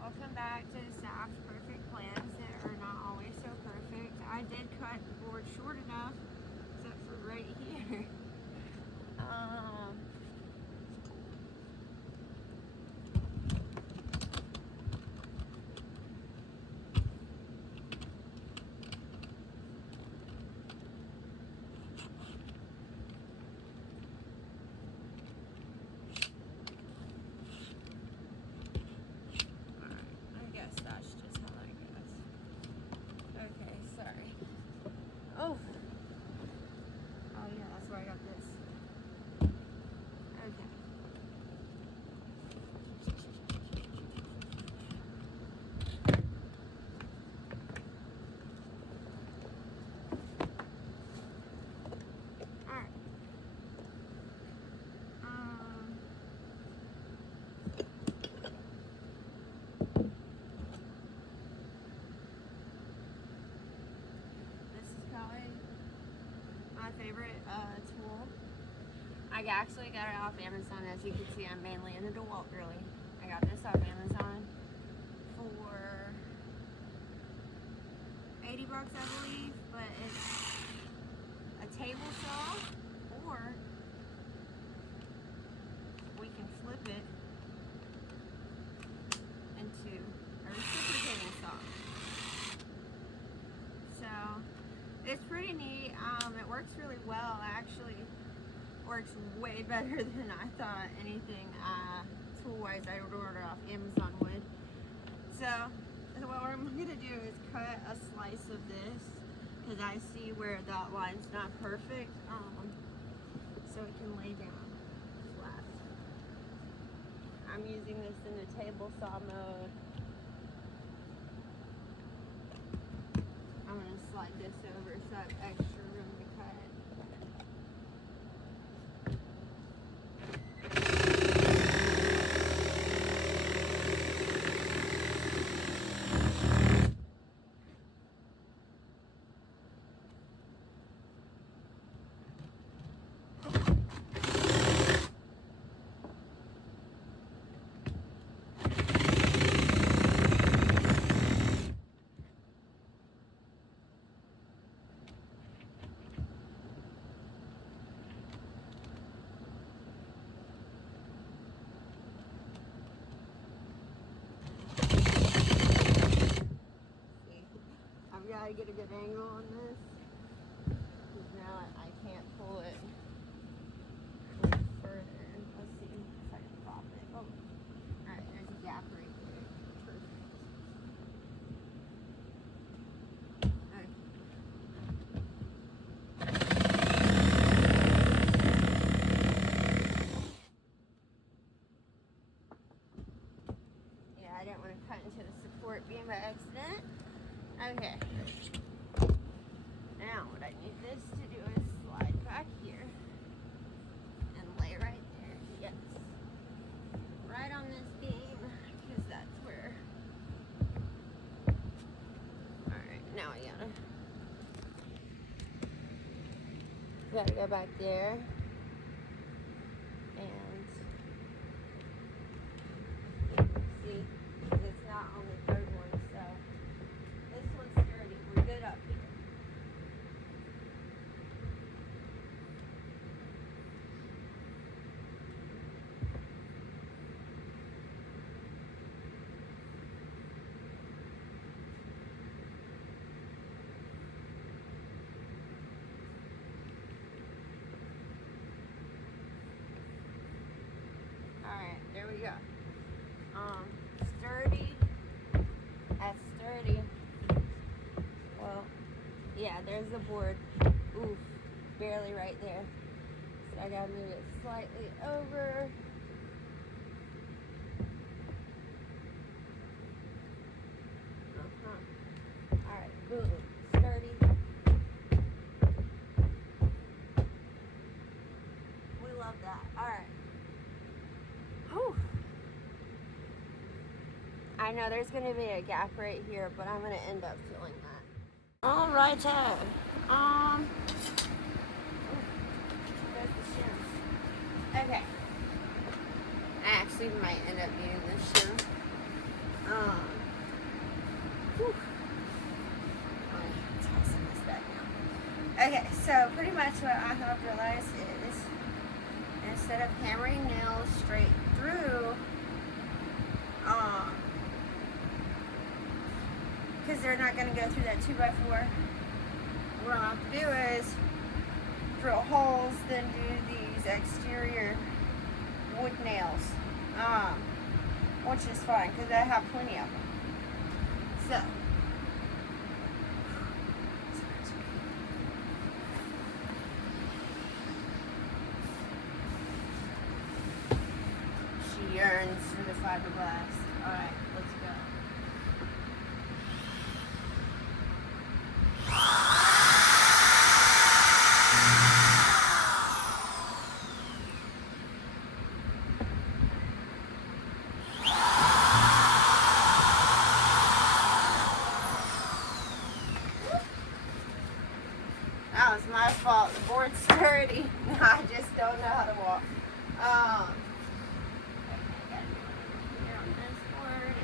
welcome back to Staff's Perfect Plans that are not always so perfect. I did cut the board short enough, except for right here. That's just how that goes. Okay, sorry. Oh yeah, that's where I got this. Okay. Alright. My favorite tool. I actually got it off Amazon. As you can see, I'm mainly into DeWalt really. I got this off Amazon for 80 bucks, I believe, but it's a table saw, or we can flip it into a reciprocating saw. So it's pretty neat. It works really well. Actually works way better than I thought anything tool-wise I would order off Amazon would. So what I'm gonna do is cut a slice of this because I see where that line's not perfect, so it can lay down flat. I'm using this in the table saw mode. I'm going to slide this over so I have extra room to cut. I've got to get a good angle on this, because now I can't pull it any further. Let's see if I can pop it. Oh, alright, there's a gap right there. Perfect. Yeah, I didn't want to cut into the support beam by accident. Okay. Now what I need this to do is slide back here and lay right there. Yes. Right on this beam, because that's where. Alright, now I gotta go back there. And see, it's not on the third one, so this one's sturdy. We're good up here. Alright, there we go. Sturdy. That's sturdy. Well, yeah, there's the board. Oof, barely right there. So I gotta move it slightly over. Alright, boom. Sturdy. We love that. Alright. Whew. I know there's going to be a gap right here, but I'm going to end up filling that. All right, there's the shim. Okay. I actually might end up using this shim. Um, whew. Tossing this back now. Okay, so pretty much what I have realized is instead of hammering nails straight through, because they're not going to go through that 2x4, what I have to do is drill holes, then do these exterior wood nails, which is fine because I have plenty of them. So, she yearns for the fiberglass. All right, let's go. That was my fault. The board's sturdy. I just don't know how to walk. Okay, I gotta do one here on this board.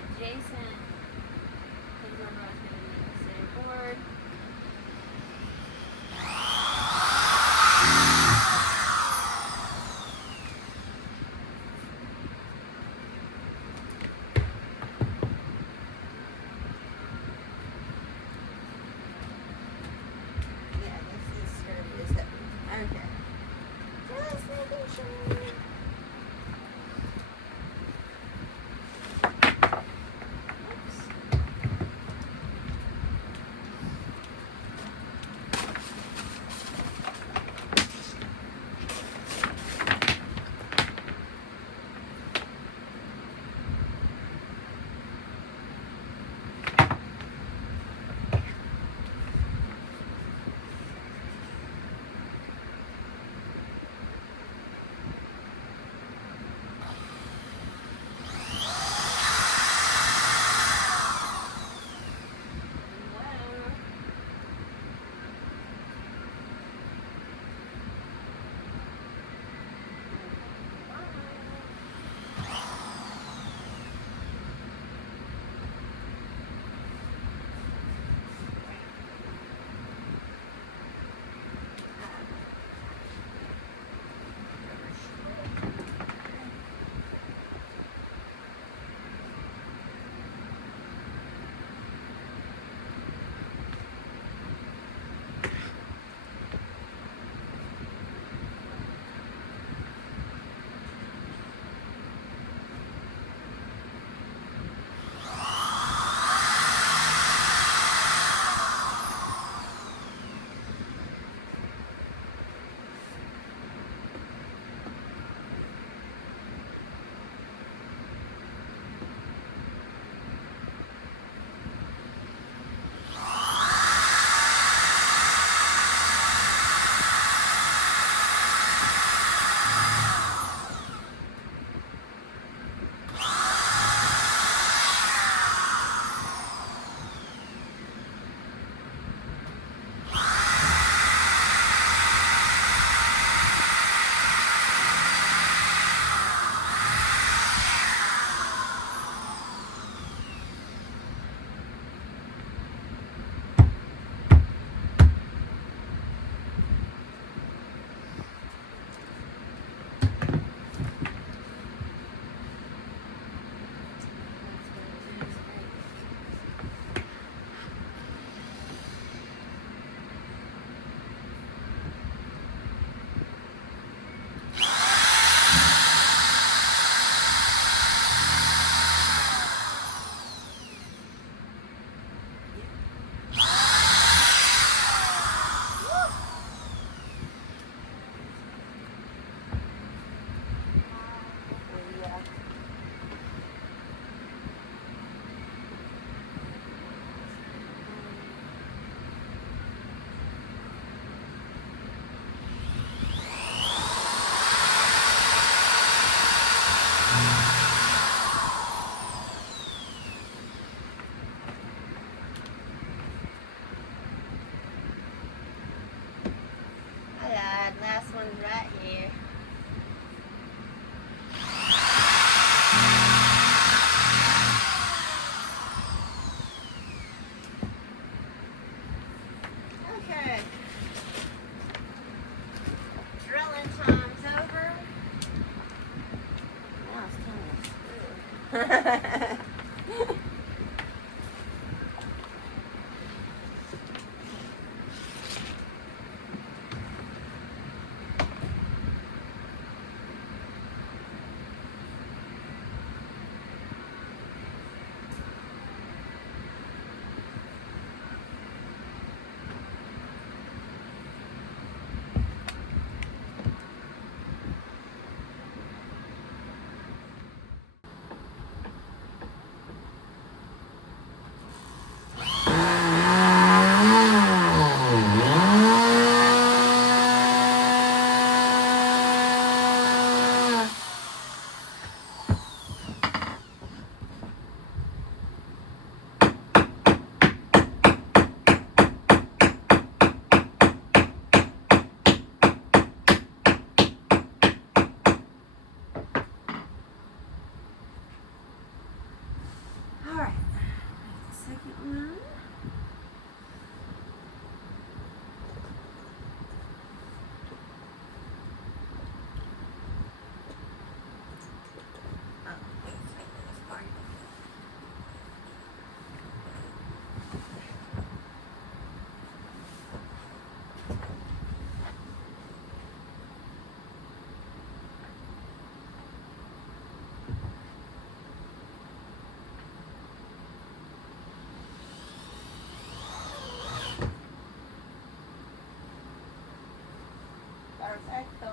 Perfecto.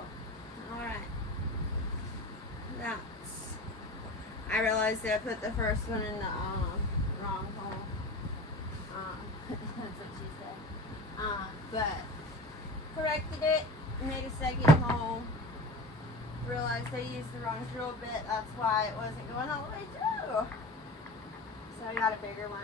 Alright. That's. I realized that I put the first one in the wrong hole. That's what she said. But corrected it, made a second hole. Realized I used the wrong drill bit. That's why it wasn't going all the way through. So I got a bigger one.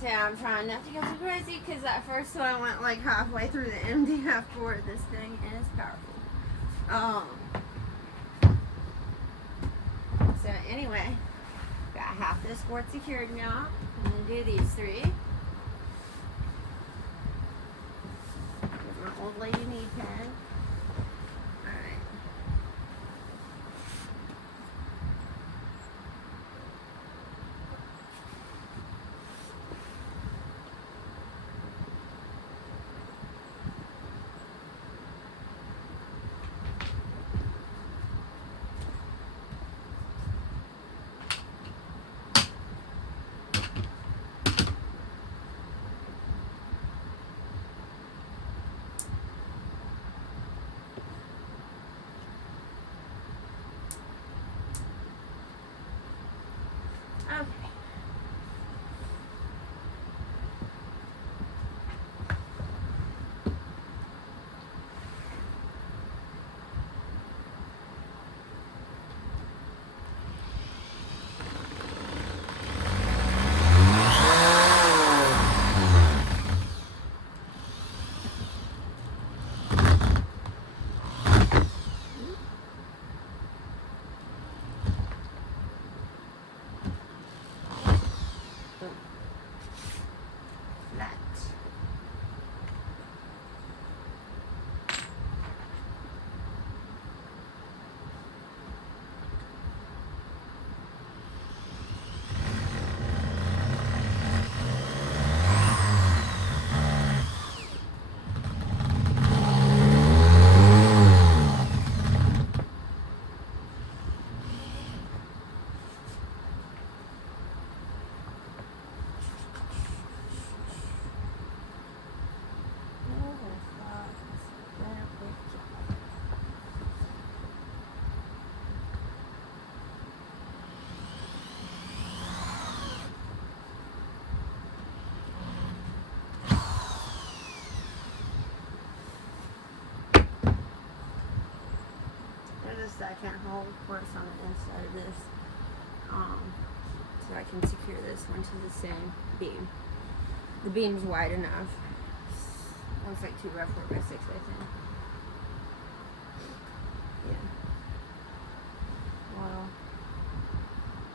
So I'm trying not to go too crazy because that first one went like halfway through the MDF board. This thing is powerful. So anyway, got half this board secured now. I'm gonna do these three. Get my old lady knee pen. Alright. little course on the inside of this, so I can secure this one to the same beam. The beam's wide enough. Looks like 2 by 4 by 6 by 10. Yeah. Well,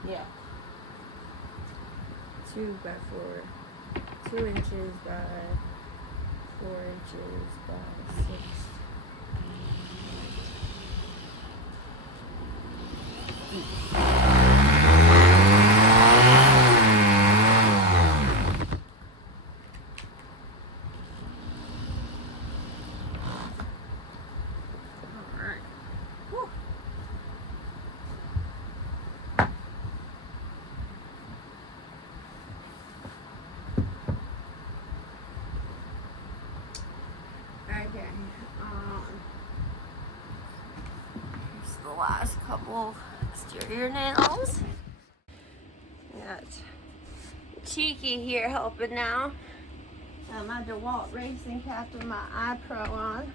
yeah. 2 by 4, 2 inches by 4 inches by 6. Okay, here's the last couple exterior nails. Got Cheeky here helping now. My DeWalt racing cap and my iPro on.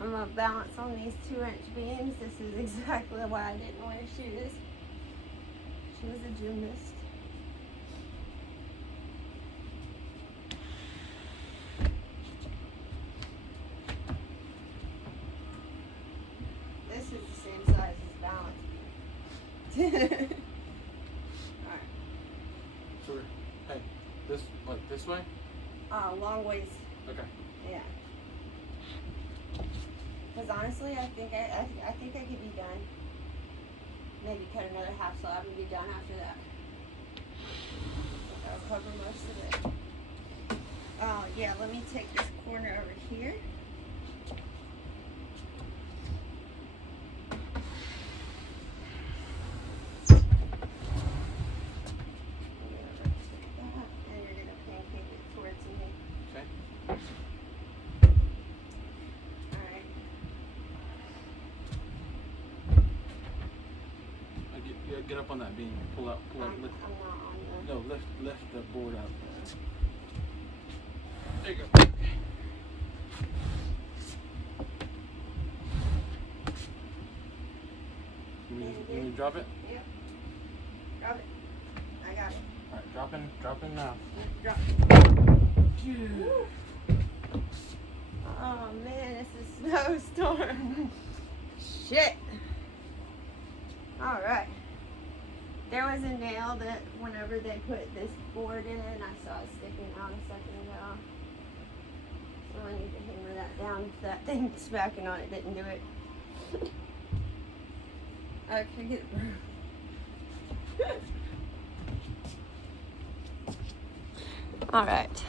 I'm gonna balance on these 2-inch beams. This is exactly why I didn't wear shoes. She was a gymnast. This is the same size as balance beam. Alright. So, hey, this way? Long ways. Okay. Yeah. Because honestly, I think I could be done. Maybe cut another half slab and be done after that. That'll cover most of it. Oh yeah, let me take this corner over here. Get up on that beam. Pull out. I'm not on the... No, lift the board up. There you go. You want me to drop it? Yep. Drop it. I got it. Alright, dropping now. Drop. Oh man, it's a snowstorm. Shit. Alright. There was a nail that whenever they put this board in, I saw it sticking out a second ago. So I need to hammer that down if that thing smacking on it didn't do it. I can get it. Alright.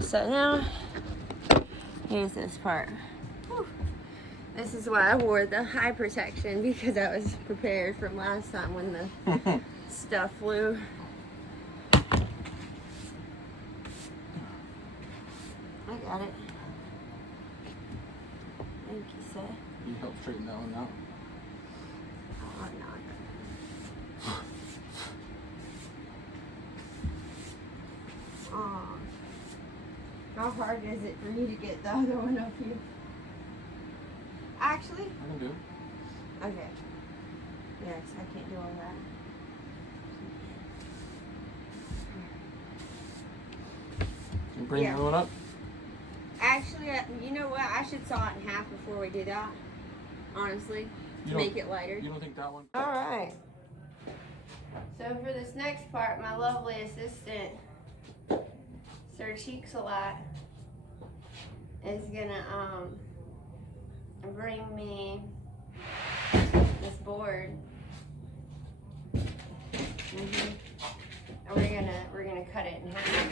So now, here's this part. Whew. This is why I wore the eye protection, because I was prepared from last time when the stuff flew. I got it. Thank you, sir. You help straighten that one out. Oh, no. How hard is it for me to get the other one up here? Actually, I can do it. okay. Yes, I can't do all that. You bring the other one up? Actually, you know what? I should saw it in half before we do that. Honestly, to make it lighter. You don't think that one? All right. So for this next part, my lovely assistant, Sir Cheeks-a-Lot, is gonna bring me this board. And we're gonna cut it in half.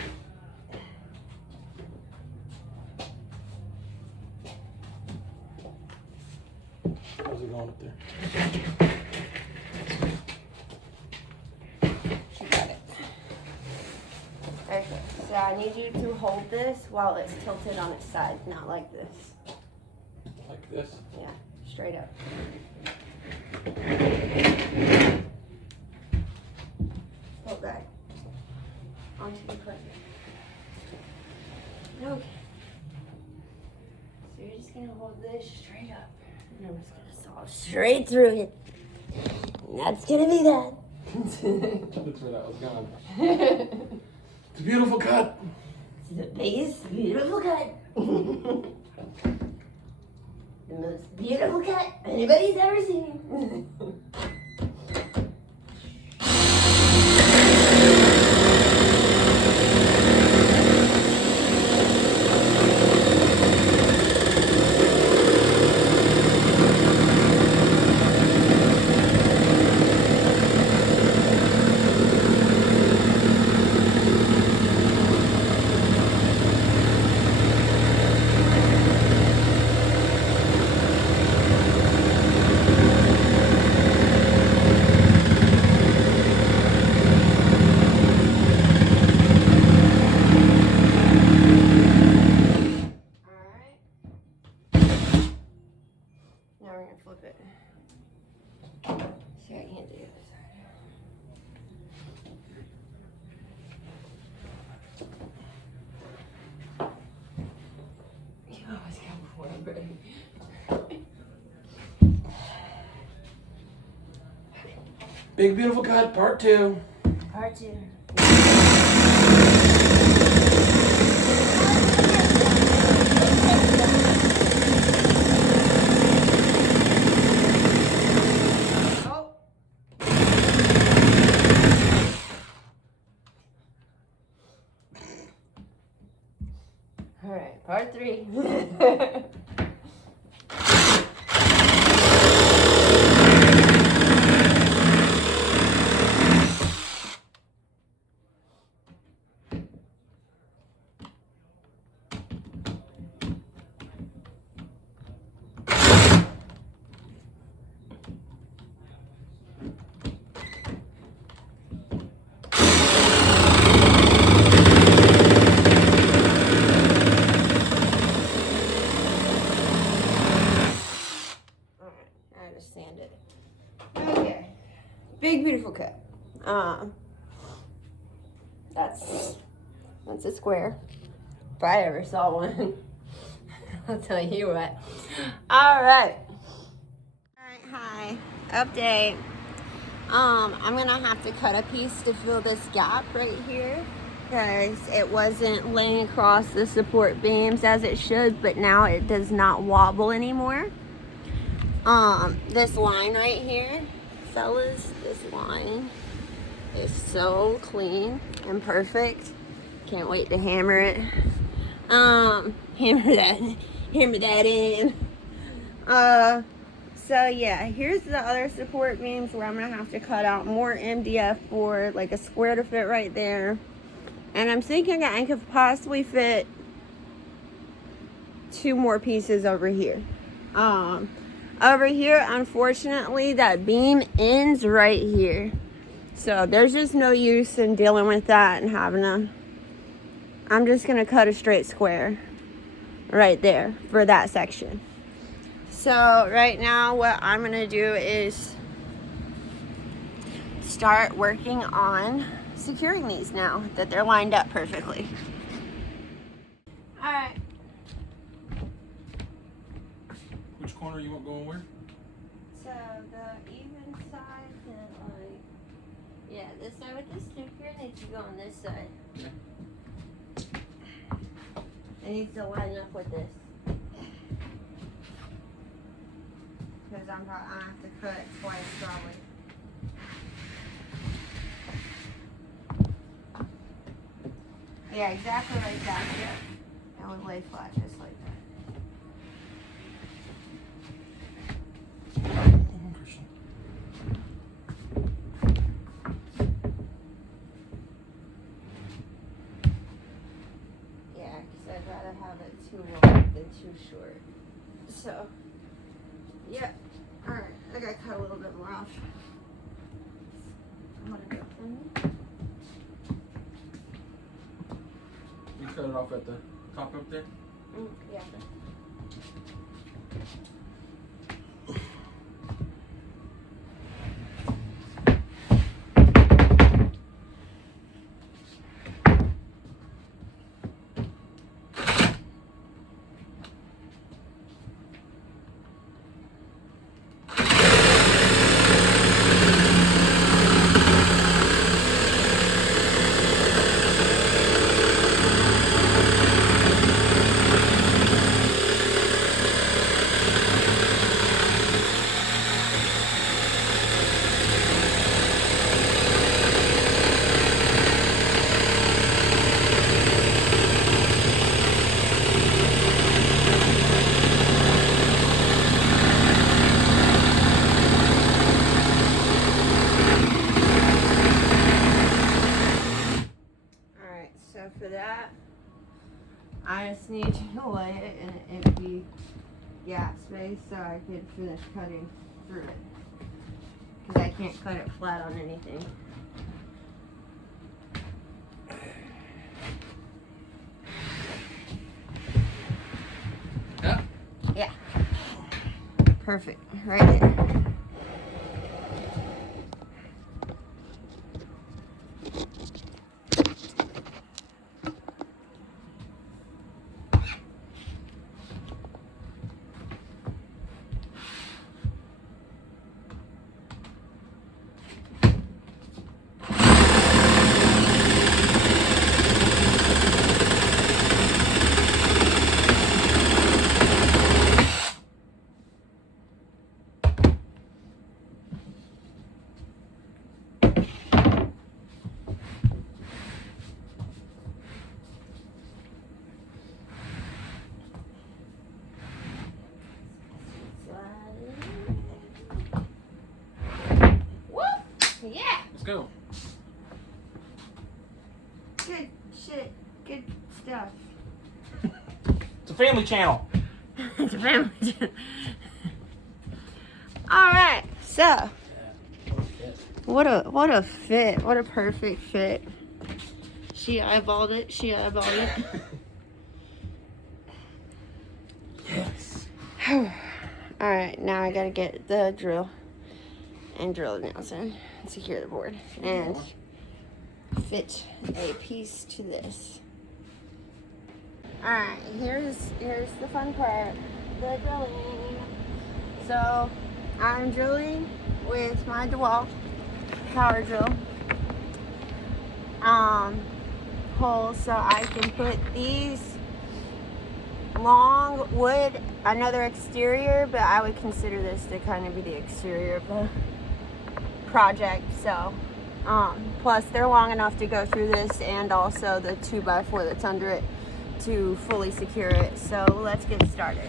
How's it going up there? She got it. Okay, so I need you to hold this while it's tilted on its side, not like this. Like this? Yeah, straight up. Hold that onto the clip. Okay. So you're just gonna hold this straight up, and I'm just gonna saw Fall straight through it. That's gonna be that. That's where that was going. It's a beautiful cut. It's the biggest, beautiful cut. The most beautiful cut anybody's ever seen. Now we're gonna flip it. See, I can't do this. You always come before I'm ready. Big beautiful cut, part 2. Part 2. Alright, part 3. Sand it. Okay. Big beautiful cut. That's a square. If I ever saw one. I'll tell you what. Alright. Alright, hi. Update. I'm gonna have to cut a piece to fill this gap right here, because it wasn't laying across the support beams as it should, but now it does not wobble anymore. This line right here, fellas, this line is so clean and perfect. Can't wait to hammer it. Hammer that in. So yeah, here's the other support beams where I'm gonna have to cut out more MDF for like a square to fit right there. And I'm thinking I could possibly fit 2 more pieces over here. Over here, unfortunately, that beam ends right here. So there's just no use in dealing with that and having I'm just gonna cut a straight square right there for that section. So right now what I'm gonna do is start working on securing these now that they're lined up perfectly. All right. Which corner you want going where? So the even side, yeah, this side with the sticker needs to go on this side. Yeah. It needs to line up with this. Because I have to cut twice probably. Yeah, exactly like that. Yeah. It would lay flat just like that. Yeah, because I'd rather have it too long than too short. So, yeah. Alright, I gotta cut a little bit more off. I'm gonna go from You cut it off at the top up there? yeah. for that, I just need to lay it in an empty gap space so I can finish cutting through it. Because I can't cut it flat on anything. Yeah. Yeah. Perfect. Right there. Yeah. Let's go. Good shit. Good stuff. It's a family channel. It's a family. All right. So, what a fit. What a perfect fit. She eyeballed it. She eyeballed it. Yes. All right. Now I gotta get the drill and drill the nails in and secure the board and fit a piece to this. Alright, here's the fun part, the drilling. So I'm drilling with my DeWalt power drill holes so I can put these long wood, another exterior, but I would consider this to kind of be the exterior of the project. So plus they're long enough to go through this and also the 2x4 that's under it to fully secure it. So let's get started.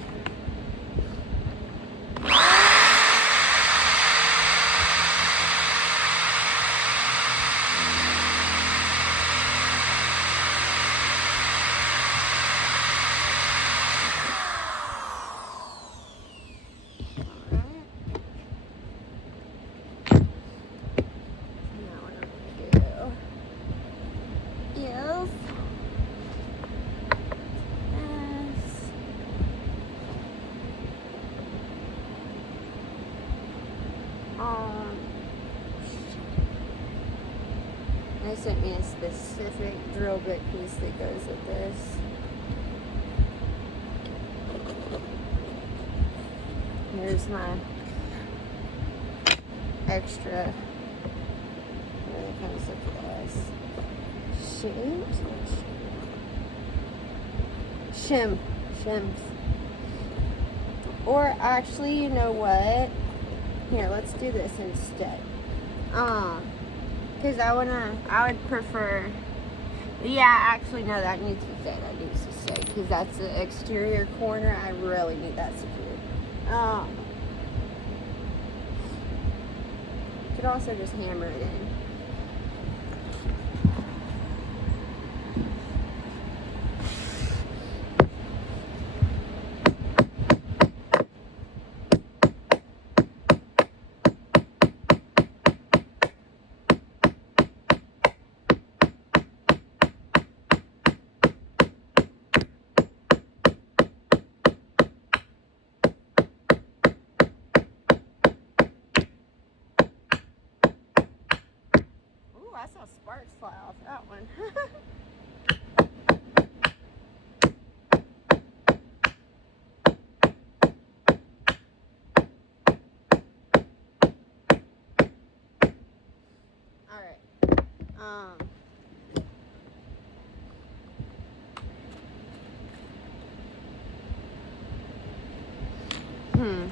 They sent me a specific drill bit piece that goes with this. Here's my extra, what it comes up as, shims. Or actually, you know what? Here, let's do this instead. Because I would prefer, yeah, actually, no, that needs to stay. That needs to stay. Because that's the exterior corner. I really need that secured. Could also just hammer it in. I saw sparks fly off that one. Alright.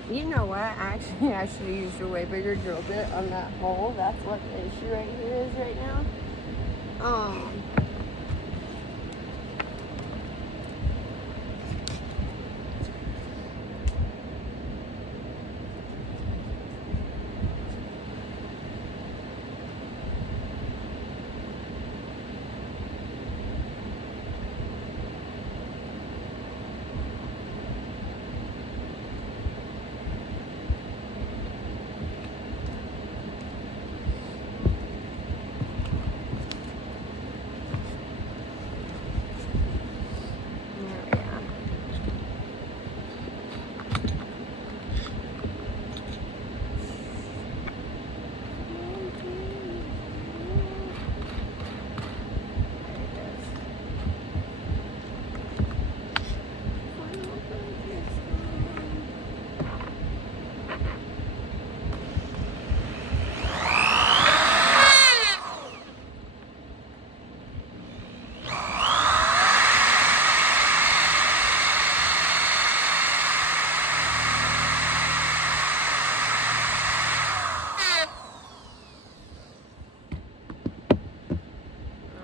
You know what? Actually, I should have used a way bigger drill bit on that hole. That's what the issue right here is right now.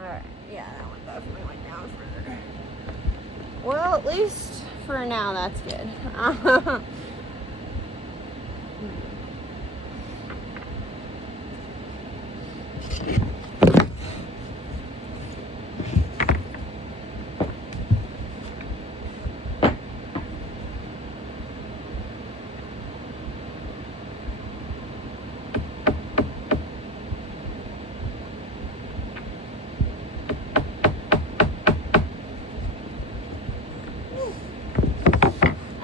Alright, yeah, that one definitely went down further. Well, at least for now, that's good.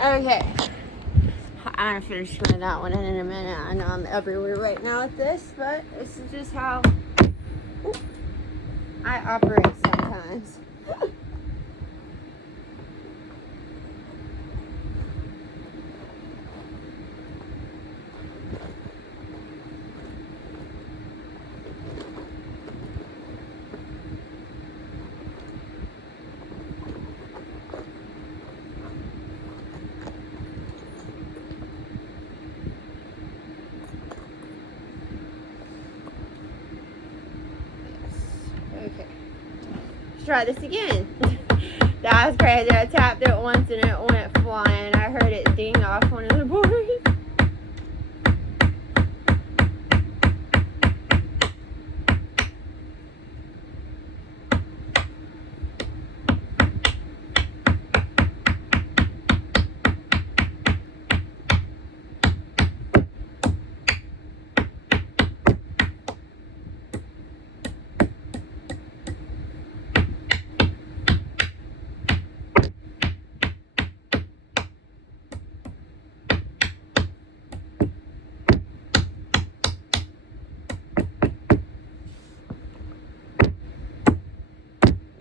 Okay. I'm gonna finish putting that one in a minute. I know I'm everywhere right now with this, but this is just how I operate sometimes. Okay. Let's try this again. That was crazy. I tapped it once and it went flying. I heard it ding off one of the boards.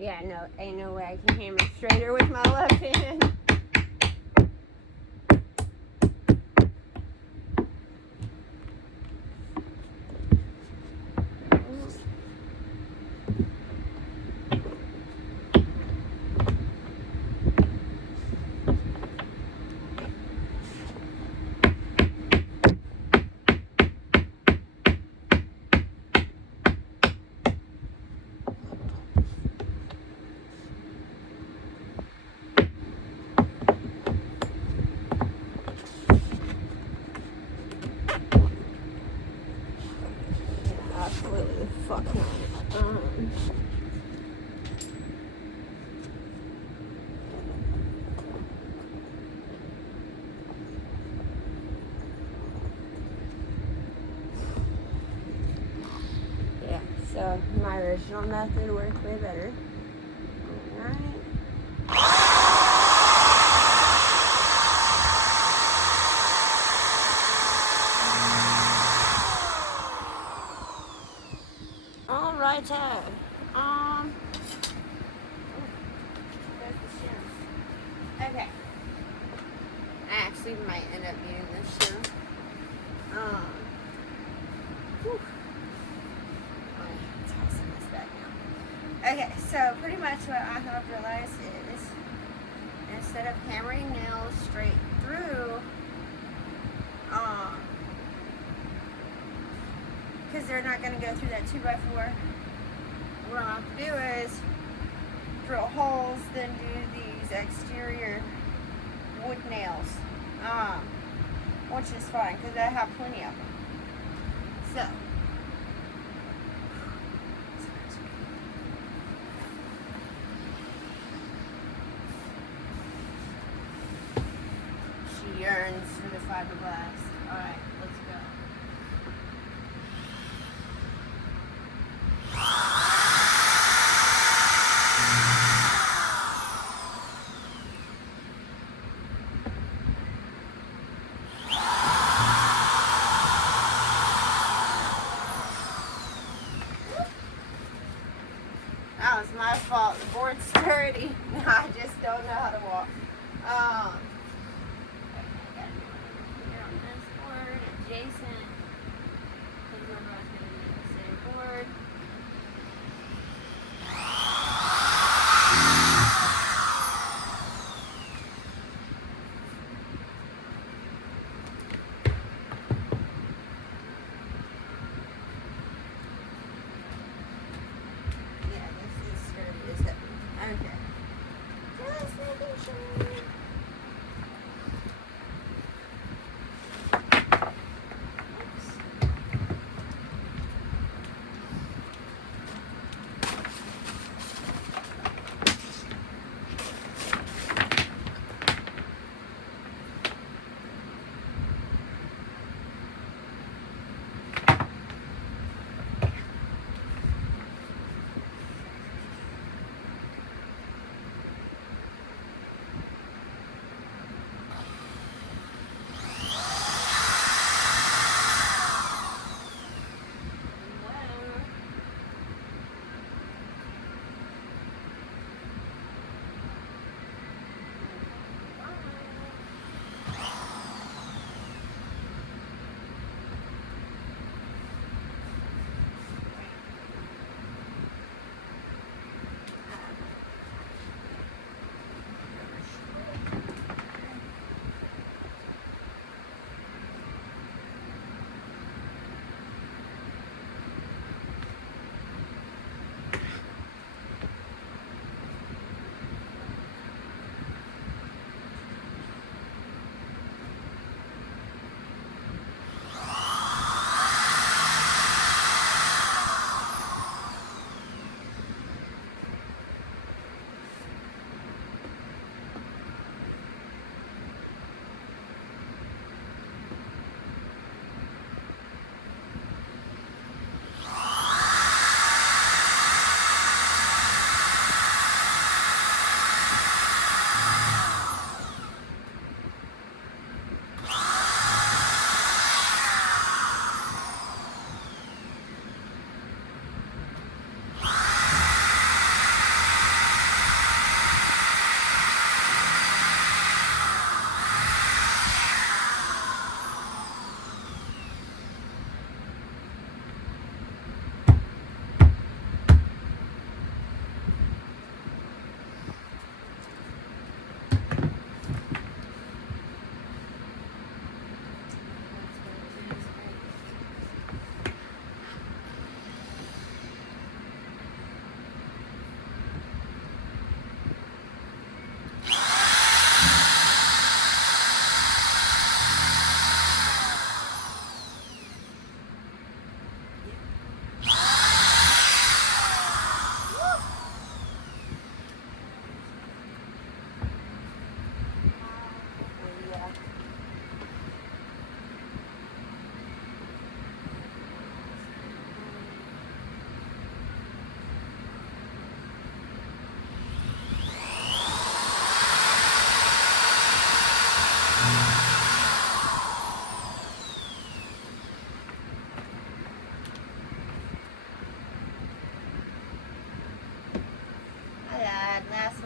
Yeah, no, ain't no way I can hammer straighter with my left hand. Absolutely the fuck not. Yeah, so my original method worked way better. Alright. Alright, okay. I actually might end up using this shoe. Whew. Alright, tossing this back now. Okay, so pretty much what I have realized is instead of hammering nails straight through, because they're not going to go through that 2x4, what I'll have to do is drill holes, then do these exterior wood nails, which is fine because I have plenty of them. So, she yearns for the fiberglass. Alright, let's go. That was my fault. The board's sturdy. I just don't know how to walk. I gotta do here on this board, adjacent. Because we're both going to be the same board. Yeah, this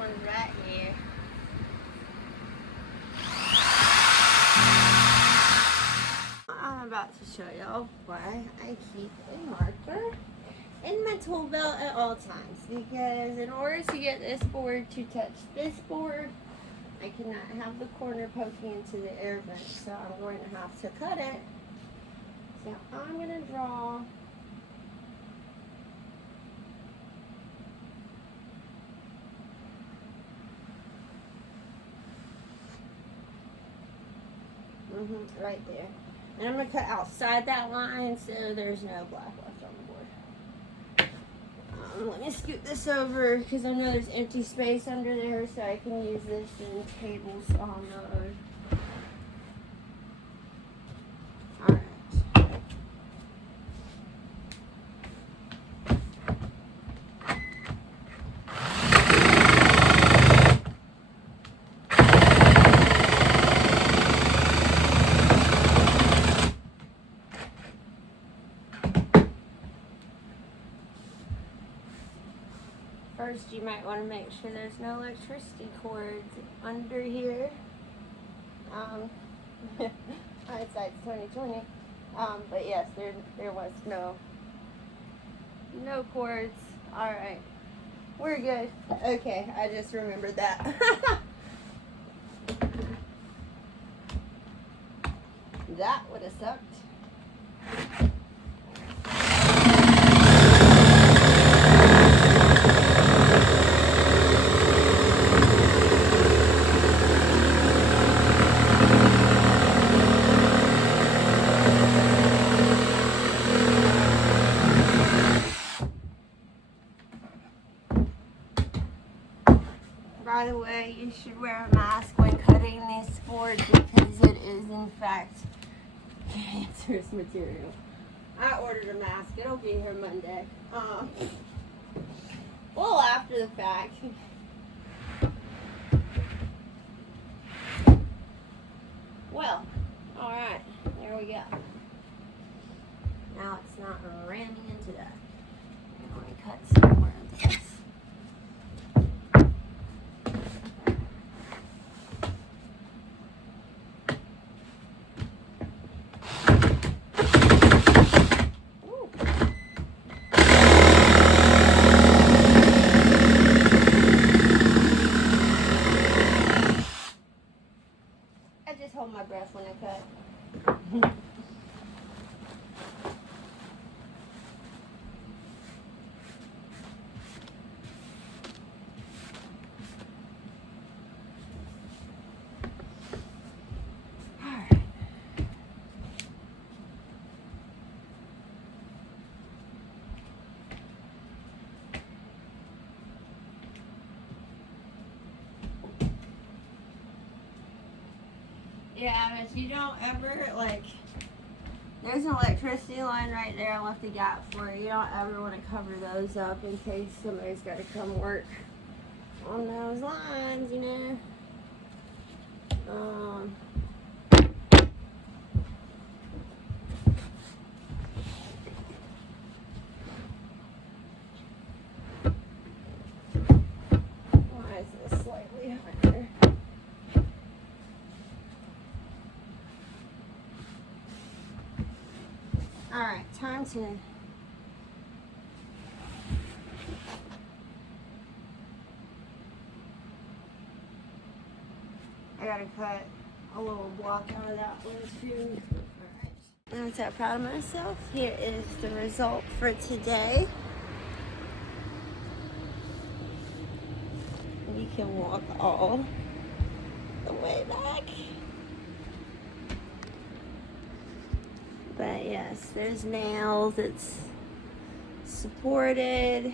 one right here. I'm about to show y'all why I keep a marker in my tool belt at all times, because in order to get this board to touch this board, I cannot have the corner poking into the air vent, so I'm going to have to cut it. So I'm going to draw right there. And I'm going to cut outside that line so there's no black left on the board. Let me scoot this over because I know there's empty space under there, so I can use this in table saw mode. Alright. First, you might want to make sure there's no electricity cords under here. Hindsight's 2020. But yes, there was no cords. All right, we're good. Okay, I just remembered that. That would have sucked. By the way, you should wear a mask when cutting these boards because it is in fact cancerous material. I ordered a mask. It'll be here Monday. Well, after the fact. Well, alright. There we go. Now it's not ramming into that. I'm going to cut somewhere into this. Hold my breath when I cut. Alright. Yeah, but you don't ever, like, there's an electricity line right there. I left a gap for it. You don't ever want to cover those up in case somebody's got to come work on those lines, you know. Why is this slightly higher? Alright, time to I gotta cut a little block out of that one too. Alright. I'm so proud of myself. Here is the result for today. We can walk all the way back. But yes, there's nails, it's supported.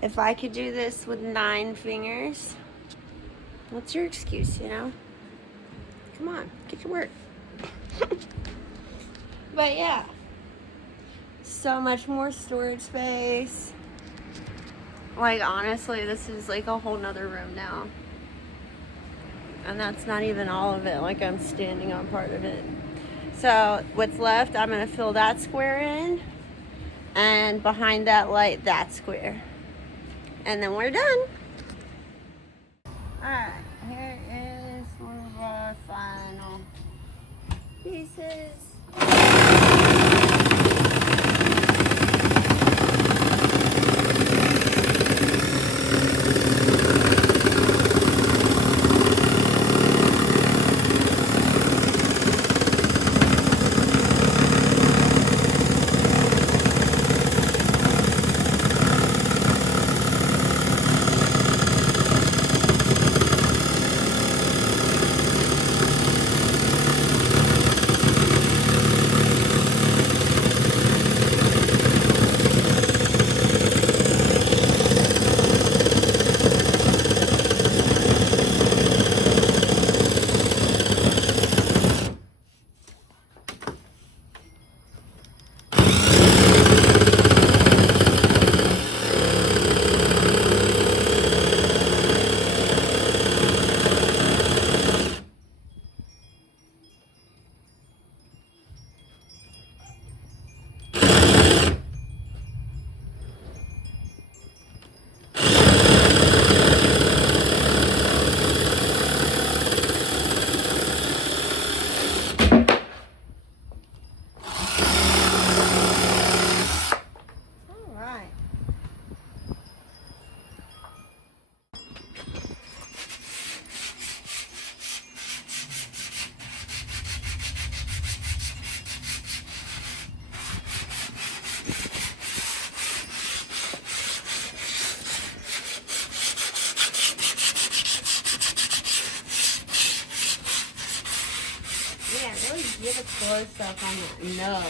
If I could do this with 9 fingers, what's your excuse, you know? Come on, get to work. But yeah, so much more storage space. Like honestly, this is like a whole nother room now. And that's not even all of it, like I'm standing on part of it. So what's left, I'm gonna fill that square in, and behind that light, that square. And then we're done. Alright, here is one of our final pieces. Get a close up on that nub.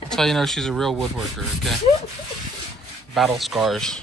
That's how you know she's a real woodworker, okay? Battle scars.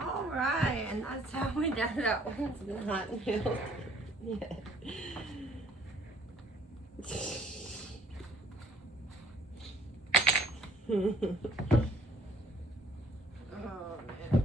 All right, and that's how we know that one's not nailed yet. Oh man.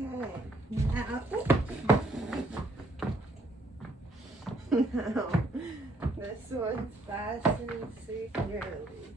Okay. Now, now this one's fastened securely.